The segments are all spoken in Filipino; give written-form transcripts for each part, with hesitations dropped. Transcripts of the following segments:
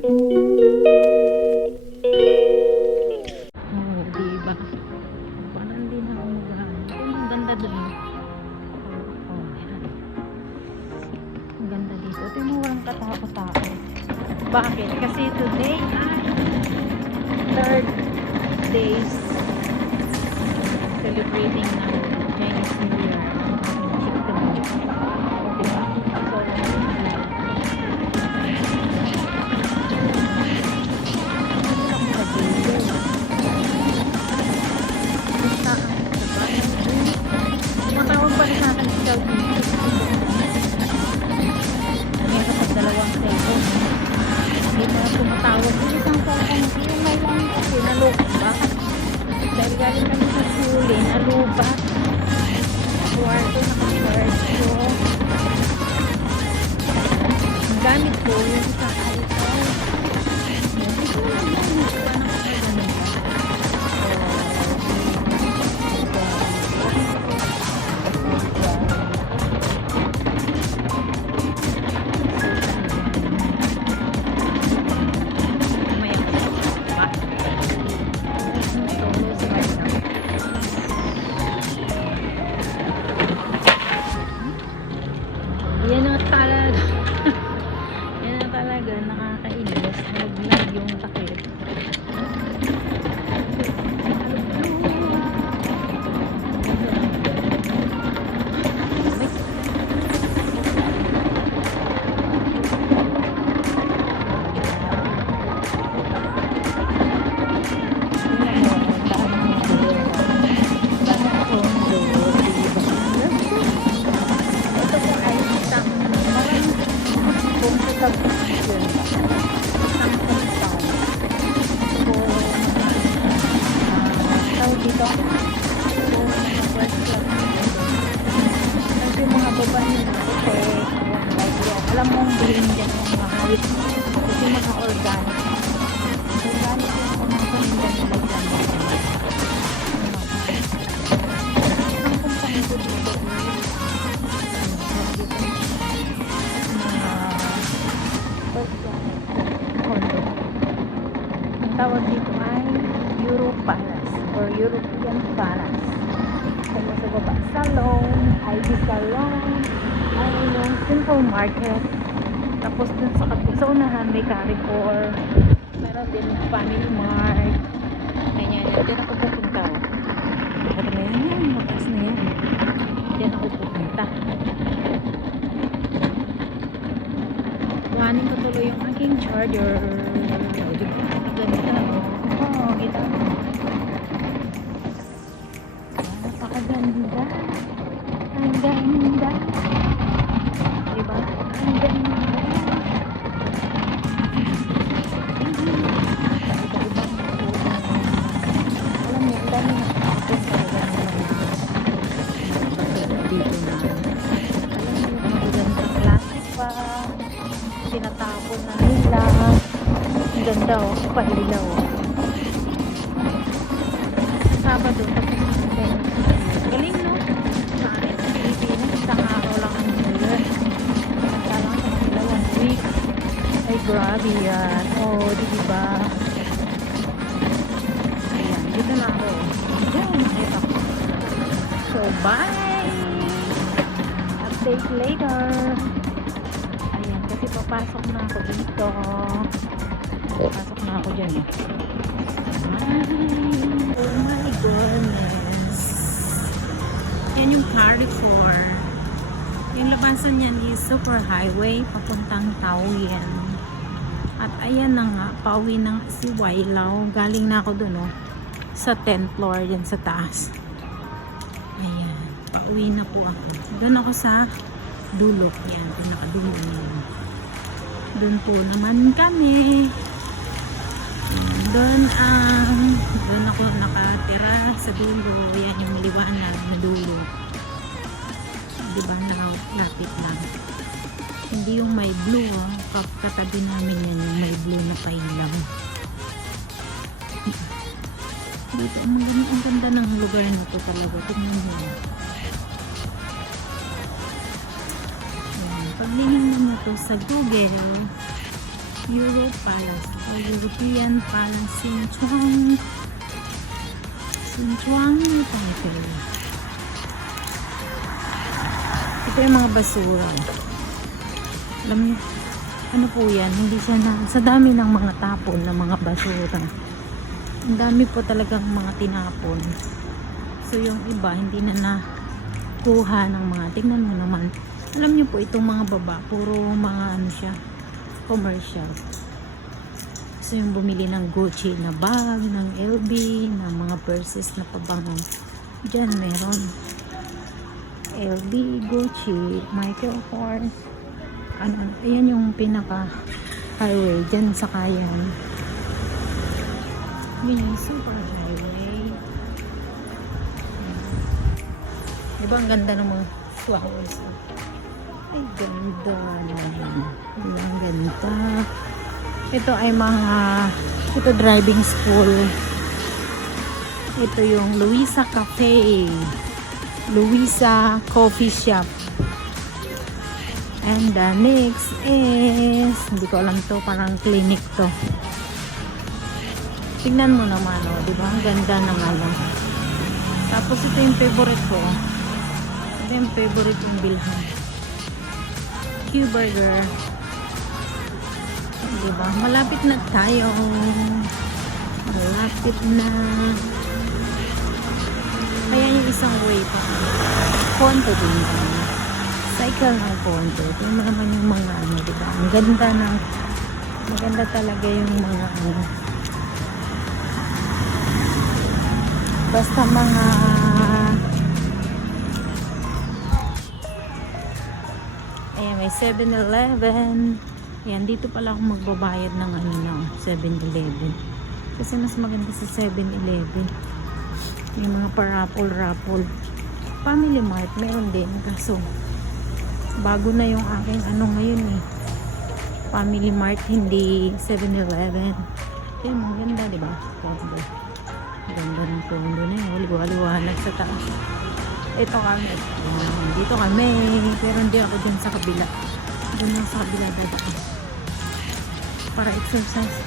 Oh, diba? Parang hindi na ako maghahanap. Ang ganda dun. Oh, yan. Ang ganda dito. Ito yung walang katao-tao. Bakit? Kasi today ay third days celebrating ng Chinese New Year. Diba? Matawag pa rin natin si Calvin. May kapag dalawang cellphone. Hindi na tumatawag. Yung isang cellphone, yung may lang kasi nalubat. Dahil galing kami sa huli, nalubat. Kwarto na kwarto. Ang gamit ko, yung isang iPhone. Ito lang yan. Ito pa nakakaganon. Yan na talaga. Yan na talaga, nakakainis. Naglag yung takip. Dito kasi mga babae na kasi alam mong bilhin dyan yung mga hawit kasi mga organic yung mga paninda nila dyan ang kumpanya ko dito condo ang tawag dito ay Euro Palace or European Palace. Kaya sa baba, salon, ID salon, ay yung simple market. Tapos dun sa unahan may Carrefour. Meron din Family Mart. Ganyan, dyan ako pupunta. Ito na yan, matas na yan. Dyan ako pupunta. Kuhanin ko tuloy yung aking charger. Ganito na. Oo, kita mo. Napakaganda. Ang ganda. Diba? Ang ganda. Alam mo, ang dami nakakapos talaga dito na. Alam mo, yung magagandang klase pa. Tinatapon na nila. Ang ganda oh. Pahilaw oh. Sabado, tapos galing no? Sa akin sa Pilipinas, isang araw lang ang New Salang sa kanila 1 week. Ay grabe yan. Oh, diba? Ayan, dito na ako. Diyan, nakita ko. So, bye! Update later. Ayan, kasi papasok na ako dito. Papasok na ako dyan eh. Oh my goodness. Yan yung Carrefour. Yung labasan yan is super highway papuntang Taoyuan. At ayan na nga, pauwi ng si Wailao. Galing na ako dun oh, sa 10th floor yan sa taas. Ayan, pauwi na po ako. Doon ako sa dulo. Yan, pinakadulo yan. Doon po naman kami. Doon ako nakatira sa dulo. Yan yung liwanag na dulo. Diba, lapit lang. Hindi yung may blue oh. Katabi namin yan yung may blue na pailaw. Dito, ang ganda ng lugar na to talaga. Tingnan mo. Ayan, pag linignan mo to sa Google, Euro Palace o European Palace Sichuan Taipei. Ito yung mga basura. Alam niyo, ano po yan, hindi siya na, sa dami ng mga tapon ng mga basura. Ang dami po talagang mga tinapon. So yung iba, hindi na nakuha ng mga, tingnan mo naman. Alam niyo po, itong mga baba, puro mga ano siya, commercial. So yung bumili ng Gucci na bag, ng LV, ng mga purses na pabango. Diyan meron. LV, Gucci, Michael Kors. Ayan yung pinaka highway dyan sa Kayan. Yun yung super highway. Diba ang ganda ng mga flowers? Ay ganda naman. Ang ganda. Ito ay ito driving school. Ito yung Luisa Cafe, Luisa Coffee Shop. And the next is, hindi ko alam to, parang clinic to. Tignan mo naman, oh, di ba? Ang ganda ng ano. Tapos ito yung favorite ko. Ito yung favorite kong bilhan. Q-Burger. Di ba? Malapit na tayo. Malapit na. Kaya yung isang way pa. Konto din. Cycle ng konto. Ito naman yung mga ano, di ba? Ang ganda ng, maganda talaga yung mga ano. Basta mga ayan, may 7-Eleven. Ayan, dito pala ako magbabayad ng ano na 7-Eleven. Kasi mas maganda sa 7-Eleven. May mga parapol-rapol. Family Mart, meron din. Kaso, bago na yung aking ano ngayon eh. Family Mart, hindi 7-Eleven. Ayan, maganda, diba? Kondo. Ganda ng kondo na yun. Liwanag sa taas. Ito kami. Dito kami. Pero hindi ako dun sa kabila. Dun lang sa kabila dadaan. Para exercise.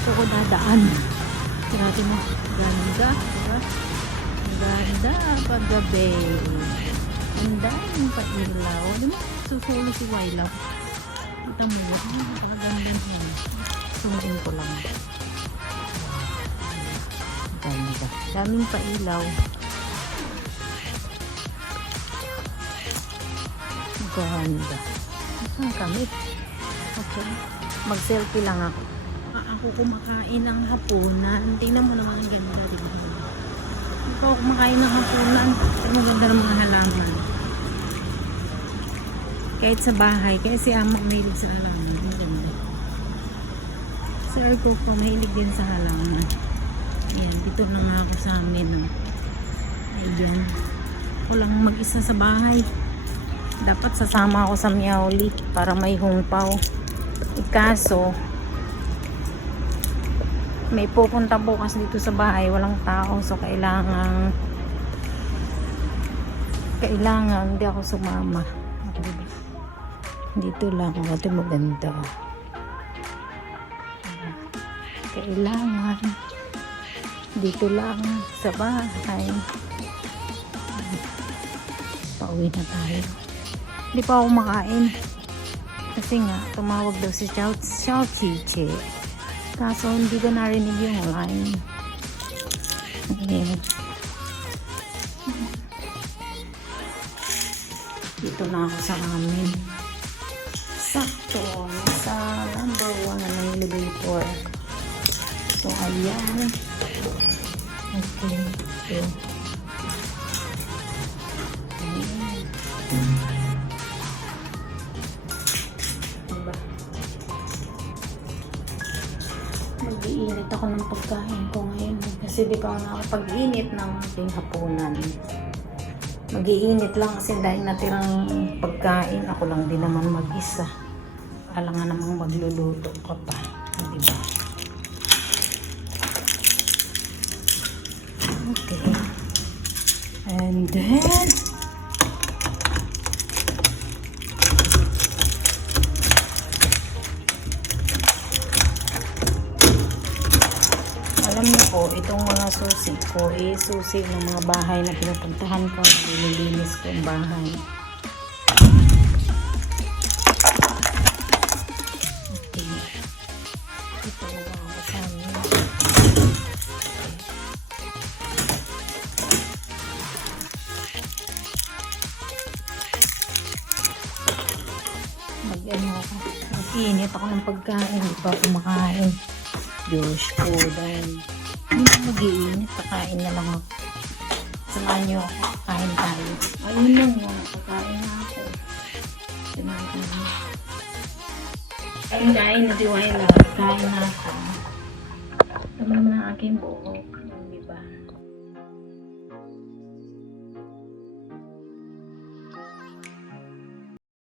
Ito ko dadaan. Tirati mo. Ganda. Diba? Ganda paggabi. Ang daming pa-ilaw. Di ba? Susulo si Wailaw. Kita mo yun. Talagang ganda yun. Sumain ko lang. Ganda. Daming pa-ilaw. Ganda. Ang kamit. Okay. Mag-selfie lang ako. Ako kumakain ng hapunan. Tingnan mo naman ang ganda. Diba? Ikaw kumakain ng hapunan. Ang ganda ng mga halaman. Kahit sa bahay. Kaya si Ama mahilig sa halaman. Ang ganda. Si Erko po mahilig din sa halaman. Ayan. Dito na nga ako sa amin. Ayan. Ako lang mag-isa sa bahay. Dapat sasama ako sa Miaoli para may hungpaw. Ikaso, may pupunta bukas dito sa bahay, walang tao, so kailangan hindi ako sumama. Dito lang, ito maganda. Kailangan dito lang sa bahay. Pauwi na tayo. Hindi pa ako makain. Kasi nga, tumawag daw si Xiao Chiche. Kaso, hindi ko narinig yung line. Ayan. Dito na ako sa amin. Sakto. Sa number 1 ng elevator. So, ayan. Okay. So, mag-iinit ako ng pagkain ko ngayon kasi di pa ako nakapag-init ng ating hapunan. Mag-iinit lang kasi dahil natirang pagkain, ako lang din naman mag-isa. Alangan namang magluluto ka pa, di ba? Okay. And then ko, itong mga susi ko, susi ng mga bahay na pinupuntahan ko, nililinis ko yung bahay. Okay. Ito ang kasama. Mag-ano ako. Mag-init ako ng pagkain. Hindi pa kumakain. Diyos ko, dahil hindi na mag-iinit. Kakain na lang ako. Samahan niyo ako. Kain tayo. Ayun lang nga. Kakain na ako. Samahan na. Kain na, diwain na. Kain na ako. Tama na aking buhok.